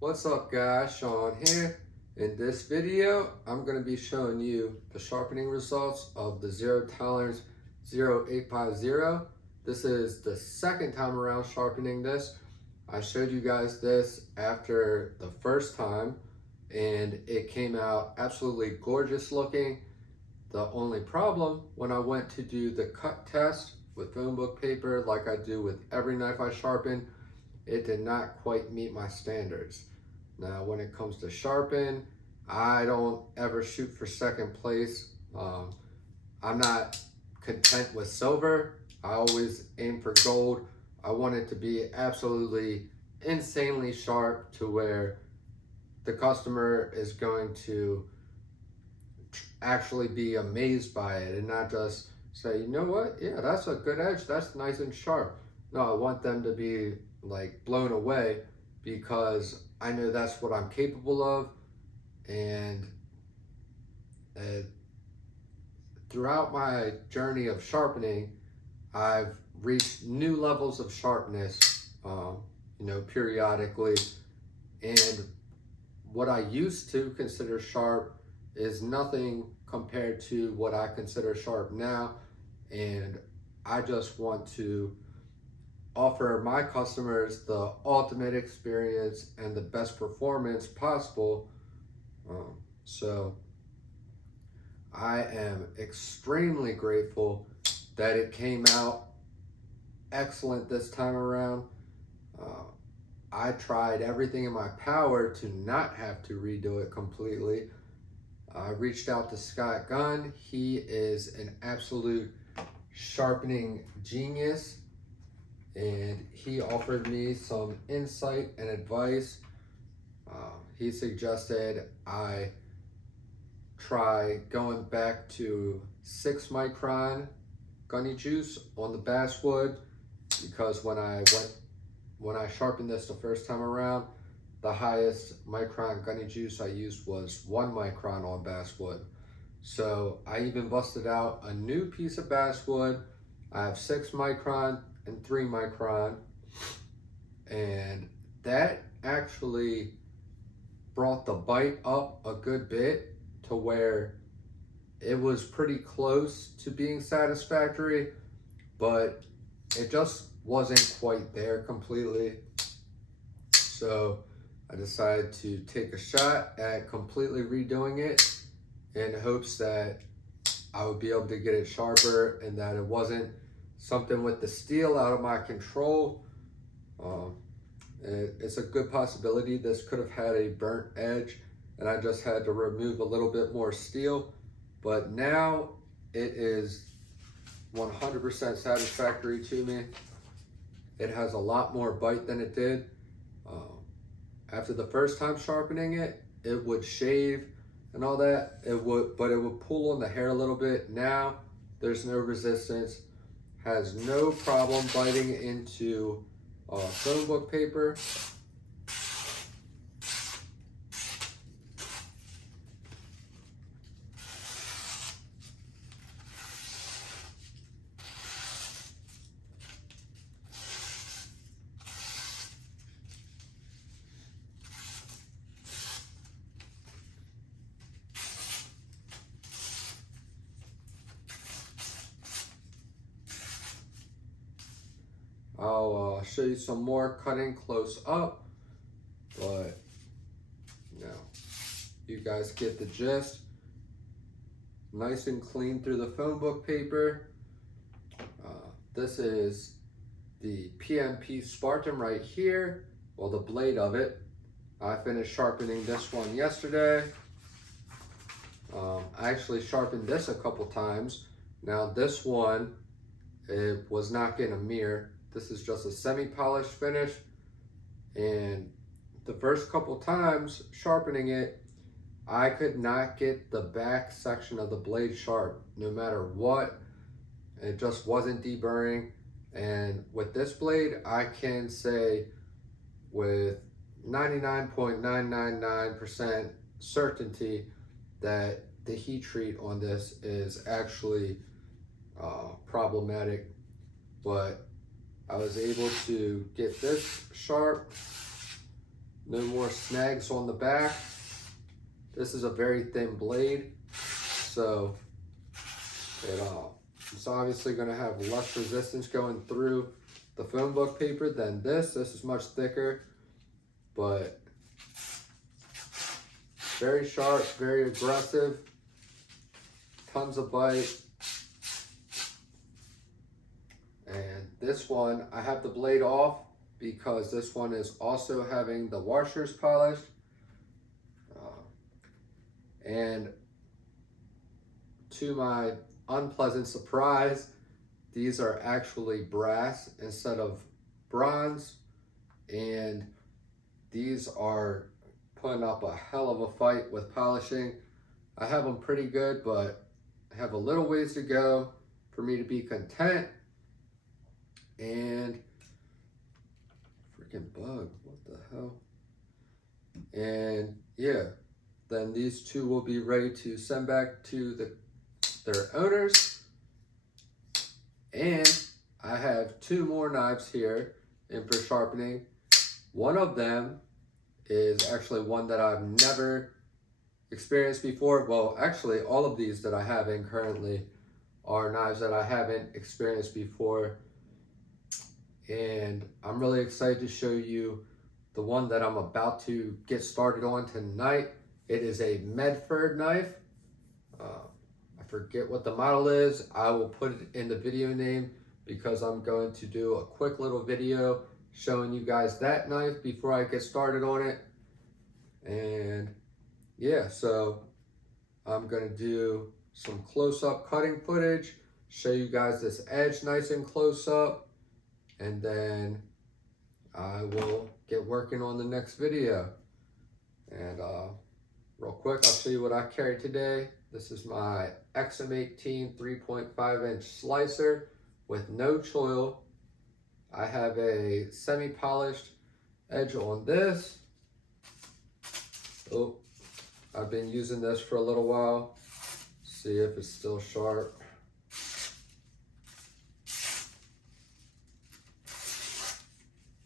What's up guys, Sean here. In this video, I'm going to be showing you the sharpening results of the Zero Tolerance 0850. This is the second time around sharpening this. I showed you guys this after the first time and it came out absolutely gorgeous looking. The only problem, when I went to do the cut test with phone book paper like I do with every knife I sharpen, it did not quite meet my standards. Now, when it comes to sharpen, I don't ever shoot for second place. I'm not content with silver. I always aim for gold. I want it to be absolutely insanely sharp to where the customer is going to actually be amazed by it and not just say, you know what, yeah, that's a good edge, that's nice and sharp. No, I want them to be like blown away because I know that's what I'm capable of. And throughout my journey of sharpening, I've reached new levels of sharpness, periodically. And what I used to consider sharp is nothing compared to what I consider sharp now. And I just want to offer my customers the ultimate experience and the best performance possible. So I am extremely grateful that it came out excellent this time around. I tried everything in my power to not have to redo it completely. I reached out to Scott Gunn. He is an absolute sharpening genius, and he offered me some insight and advice. He suggested I try going back to 6 micron gunny juice on the basswood, because when I sharpened this the first time around, the highest micron gunny juice I used was 1 micron on basswood. So I even busted out a new piece of basswood. I have 6 micron and 3 micron, and that actually brought the bite up a good bit to where it was pretty close to being satisfactory, but it just wasn't quite there completely. So I decided to take a shot at completely redoing it in hopes that I would be able to get it sharper and that it wasn't something with the steel out of my control. It's a good possibility this could have had a burnt edge and I just had to remove a little bit more steel, but now it is 100% satisfactory to me. It has a lot more bite than it did. After the first time sharpening it, it would shave and all that, but it would pull on the hair a little bit. Now there's no resistance, has no problem biting into phone book paper. I'll show you some more cutting close up, but you guys get the gist. Nice and clean through the phone book paper. This is the PMP Spartan right here, well, the blade of it. I finished sharpening this one yesterday. I actually sharpened this a couple times. Now this one, it was not getting a mirror. This is just a semi-polished finish, and the first couple times sharpening it, I could not get the back section of the blade sharp no matter what. It just wasn't deburring. And with this blade, I can say with 99.999% certainty that the heat treat on this is actually problematic. But I was able to get this sharp No more snags on the back. This is a very thin blade, so it's obviously going to have less resistance going through the phone book paper than this. This is much thicker, but very sharp, very aggressive, tons of bite. And this one, I have the blade off because this one is also having the washers polished. And to my unpleasant surprise, these are actually brass instead of bronze. And these are putting up a hell of a fight with polishing. I have them pretty good, but I have a little ways to go for me to be content. And freaking bug, what the hell? And yeah, then these two will be ready to send back to their owners. And I have two more knives here in for sharpening. One of them is actually one that I've never experienced before. Well, actually, all of these that I have in currently are knives that I haven't experienced before. And I'm really excited to show you the one that I'm about to get started on tonight. It is a Medford knife. I forget what the model is. I will put it in the video name because I'm going to do a quick little video showing you guys that knife before I get started on it. And yeah, so I'm gonna do some close-up cutting footage, show you guys this edge nice and close up, and then I will get working on the next video. And real quick, I'll show you what I carry today. This is my XM18 3.5 inch slicer with no choil. I have a semi-polished edge on this. Oh, I've been using this for a little while. See if it's still sharp.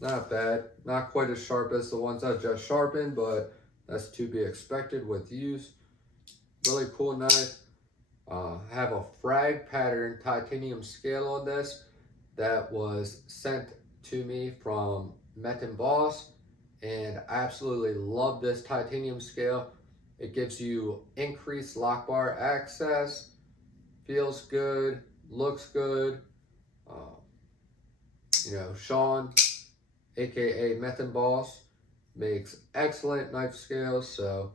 Not bad, not quite as sharp as the ones I just sharpened, but that's to be expected with use. Really cool knife. I have a frag pattern titanium scale on this that was sent to me from Met & Boss, and I absolutely love this titanium scale. It gives you increased lock bar access, feels good, looks good. You know, Sean, aka Met & Boss, makes excellent knife scales, so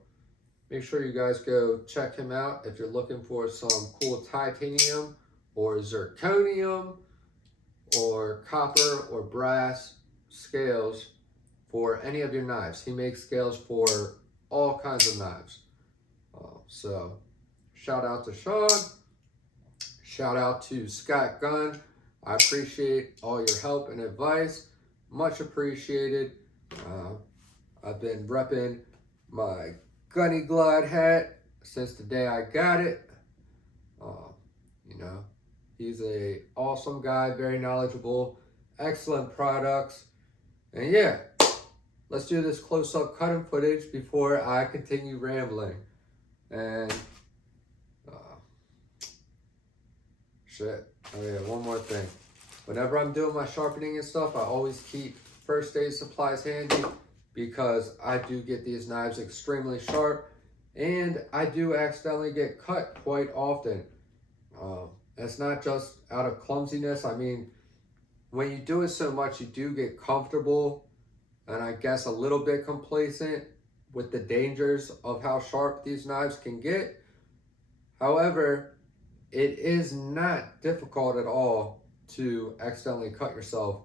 make sure you guys go check him out if you're looking for some cool titanium or zirconium or copper or brass scales for any of your knives. He makes scales for all kinds of knives. So shout out to Sean. Shout out to Scott Gunn. I appreciate all your help and advice. Much appreciated. I've been repping my Gunny Glide hat since the day I got it. You know, he's a awesome guy, very knowledgeable, excellent products. And yeah, let's do this close-up cutting footage before I continue rambling. And shit. Oh yeah, one more thing. Whenever I'm doing my sharpening and stuff, I always keep first aid supplies handy because I do get these knives extremely sharp and I do accidentally get cut quite often. It's not just out of clumsiness. I mean, when you do it so much, you do get comfortable and I guess a little bit complacent with the dangers of how sharp these knives can get. However, it is not difficult at all to accidentally cut yourself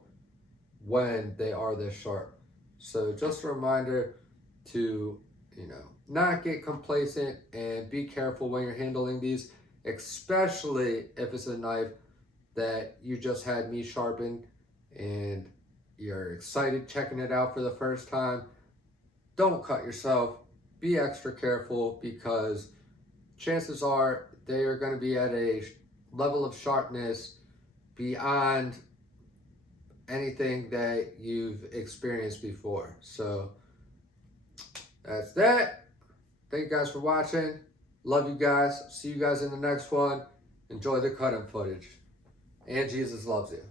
when they are this sharp. So just a reminder to, you know, not get complacent and be careful when you're handling these, especially if it's a knife that you just had me sharpen and you're excited checking it out for the first time. Don't cut yourself. Be extra careful because chances are they are going to be at a level of sharpness beyond anything that you've experienced before. So That's that. Thank you guys for watching. Love you guys. See you guys in the next one. Enjoy the cutting footage. And Jesus loves you.